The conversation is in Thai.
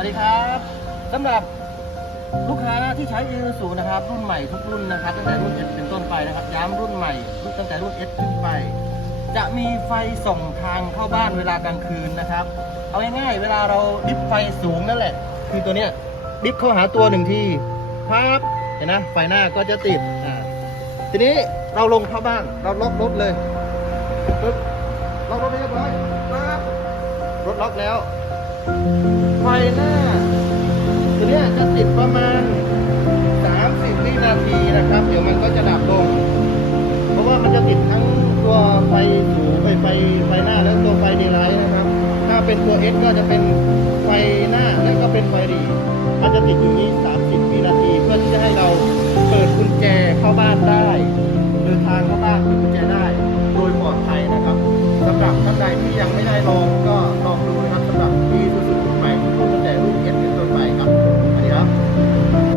วัสดีครับสำหรับลูกค้าที่ใช้อีซูนะครับ รุ่นใหม่ทุกรุ่นนะครับตั้งแต่รุ่น S เป็นต้นไปนะครับ ย้ำรุ่นใหม่รุ่นตั้งแต่รุ่น S ขึ้นไป จะมีไฟส่องทางเข้าบ้านเวลากลางคืนนะครับ เอาง่ายๆเวลาเราดิฟไฟสูงนั่นแหละ คือตัวเนี้ยดิฟเข้าหาตัวหนึ่งทีครับเห็นนะไฟหน้าก็จะติดอ่าทีนี้เราลงเข้าบ้านเราล็อกรถเลยปึ๊บล็อกรถเรียบร้อยปั๊บรถล็อกแล้ว หน้าตันี้จะติดประมาณ 30 วินาทีนะครับ เดี๋ยวมันก็จะดับลง เพราะว่ามันจะติดทั้งตัวไฟสูงไฟไฟไฟหน้าและตัวไฟดีไลท์นะครับ ถ้าเป็นตัวเอสก็จะเป็นไฟหน้าแล้วก็เป็นไฟรีมันจะติดอยู่นี้ 30 วินาทีเพื่อที่จะให้เราเปิดกุญแจเข้าบ้านได้เดินทางเข้าบ้านกุญแจได้ โดยปลอดภัยนะครับสำหรับท่านใดที่ยังไม่ได้ลองก็ลอง